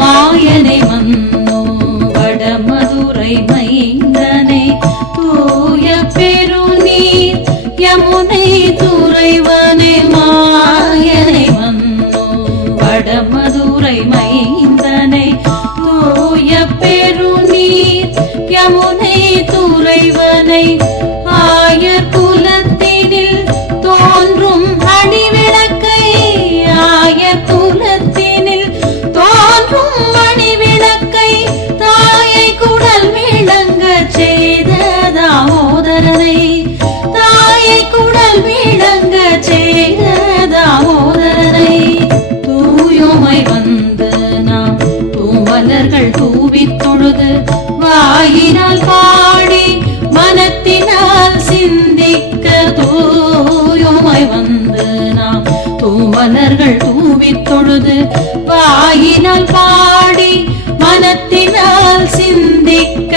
மாயனை மன்னோ வடமதுரை மைந்தனை தூய பெருநீர் யமுனை துறைவனே மாயனை மன்னோ வடமதுரை மைந்தனை தூய பெருநீர் யமுனை துறைவனை ஆயர் குலத்தினில் தோன்றும் அணிவிளக்கை ஆயர் குலத்தினில் தோன்றும் மணிவிளக்கை தாயை குடல் விளங்க செய்த தாமோதரனை தாயை குடல் விளங்க செய்த தாமோதரனை தூயோமை வந்து நாம் தூமலர்கள் தூவித் தொழுது வாயினால் பாடி மனத்தினால் சிந்திக்க தூயோமை வந்து நாம் தூமலர்கள் தூவித் தொழுது வாயினால் பாடி மனத்தினால் சிந்திக்க